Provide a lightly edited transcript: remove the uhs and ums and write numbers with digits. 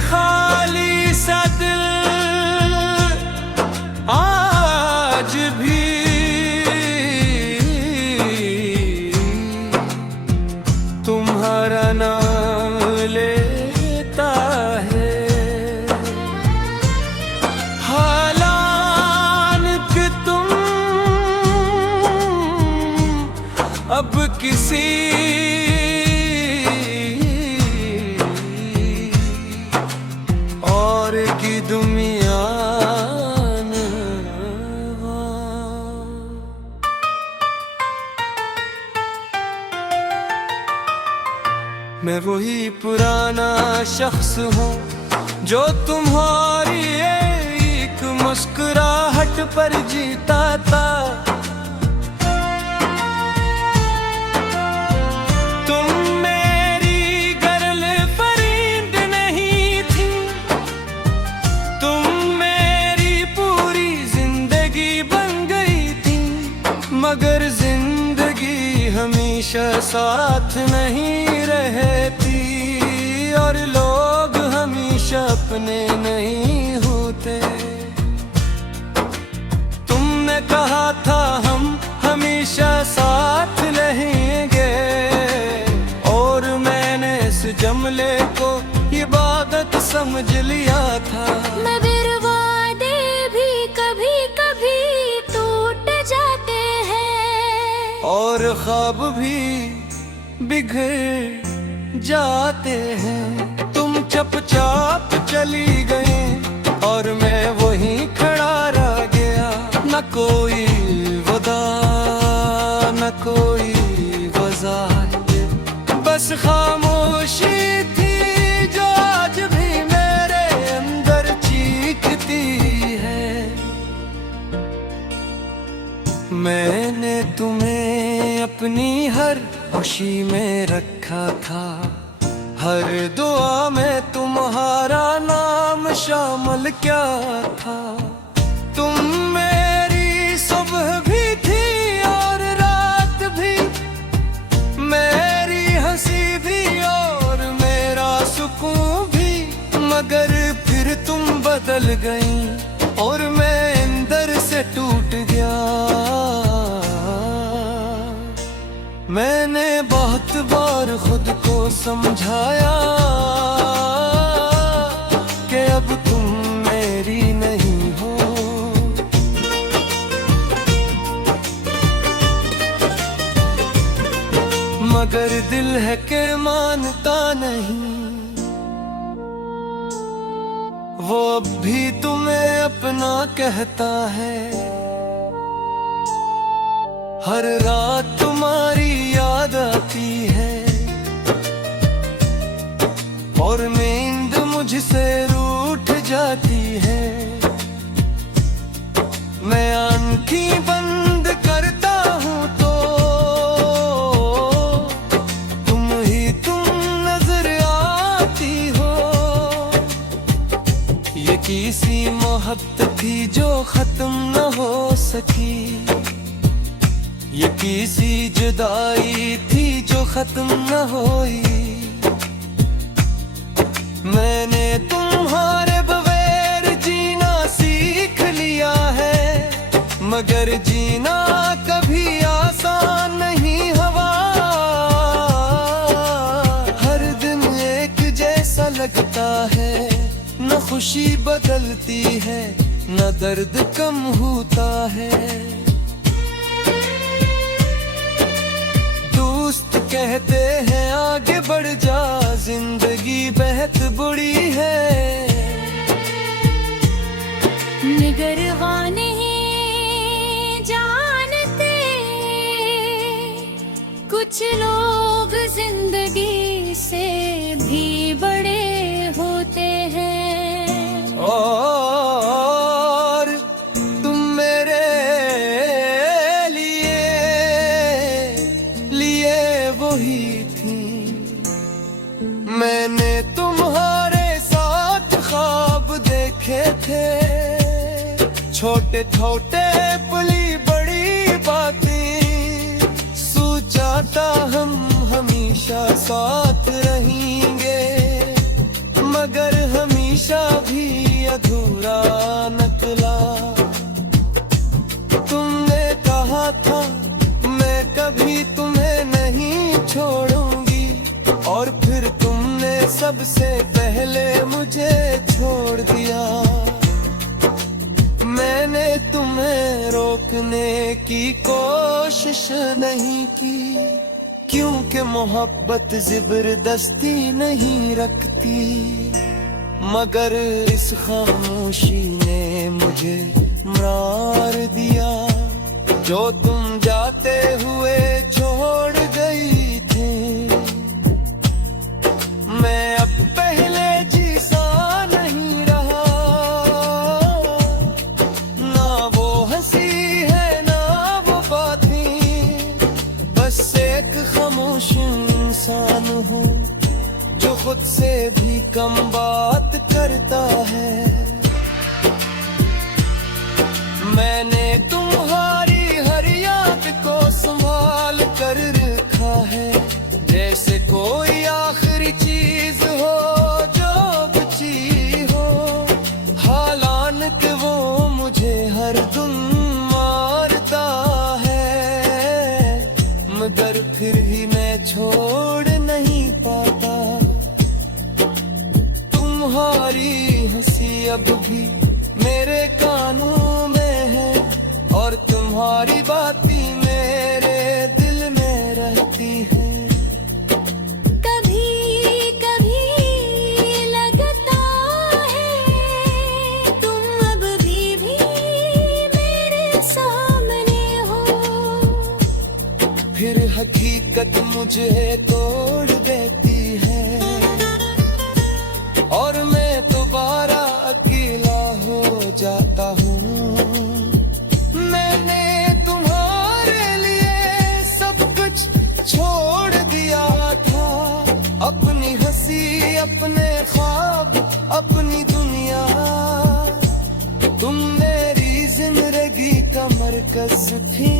खाली सा दिल आज भी तुम्हारा नाम लेता है। हालांकि तुम अब किसी और की दुनिया में हो। मैं वही पुराना शख्स हूँ जो तुम्हारी एक मुस्कुराहट पर जीता था। तुम मेरी गर्लफ्रेंड नहीं थी, तुम मेरी पूरी जिंदगी बन गई थी, मगर जिंदगी हमेशा साथ नहीं रहती और लोग हमेशा अपने नहीं होते। तुमने कहा था हम हमेशा साथ रहेंगे और मैंने इस जमले को इबादत समझ लिया था। मगर वादे भी कभी कभी टूट जाते हैं और ख्वाब भी बिगड़ जाते हैं। तुम चुपचाप चली गई और मैं वहीं खड़ा रह गया। न कोई वदा न कोई वज़ाह, बस खामोशी थी जो आज भी मेरे अंदर चीखती है। मैंने तुम्हें अपनी हर खुशी में रखा था, हर दुआ में तुम्हारा नाम शामिल क्या था। तुम मेरी सुबह भी थी और रात भी, मेरी हंसी भी और मेरा सुकून भी, मगर फिर तुम बदल गई और मैं अंदर से टूट गया। मैंने बहुत बार खुद को समझाया कि अब तुम मेरी नहीं हो, मगर दिल है कि मानता नहीं। वो अब भी तुम्हें अपना कहता है, हर रात तुम्हारी याद आती है और नींद मुझसे रूठ जाती है। मैं आंखें बंद करता हूँ तो तुम नजर आती हो। ये किसी मोहब्बत थी जो खत्म न हो सकी, ये किसी जुदाई थी जो खत्म न हुई। मैंने तुम्हारे बगैर जीना सीख लिया है, मगर जीना कभी आसान नहीं हुआ। हर दिन एक जैसा लगता है, न खुशी बदलती है न दर्द कम होता है। कहते हैं आगे बढ़ जा, जिंदगी बेहद बुरी है। निगरवा नहीं जानते कुछ लोग जिंदगी से भी बड़े होते हैं। और तुम मेरे लिए वही थी, मैंने तुम्हारे साथ ख्वाब देखे थे, छोटे छोटे पली बड़ी बातें, सोचा था हम हमेशा साथ रहेंगे, मगर हम सबसे पहले मुझे छोड़ दिया। मैंने तुम्हें रोकने की कोशिश नहीं की, क्योंकि मोहब्बत ज़बरदस्ती नहीं रखती। मगर इस खामोशी ने मुझे मार दिया, जो तुम जाते हुए छोड़ गई थी। मैं अब पहले जैसा नहीं रहा, ना वो हंसी है ना वो बातें, बस एक खामोश इंसान हूँ जो खुद से भी कम बात करता है। मैंने तुम्हारी हर याद को संभाल कर रखा है, जैसे कोई आखिरी चीज हो जो बची हो। हालांकि वो मुझे हर दम मारता है, मगर फिर ही मैं छोड़ नहीं पाता। तुम्हारी हंसी अब भी मेरे कानों में है, और तुम्हारी बातें मेरे दिल में रहती है। कभी कभी लगता है तुम अब भी मेरे सामने हो, फिर हकीकत मुझे तोड़ देती है, और मैं दोबारा अकेला हो जाता हूँ। मैंने तुम्हारे लिए सब कुछ छोड़ दिया था, अपनी हंसी, अपने ख्वाब, अपनी दुनिया। तुम मेरी जिंदगी का मरकज थी,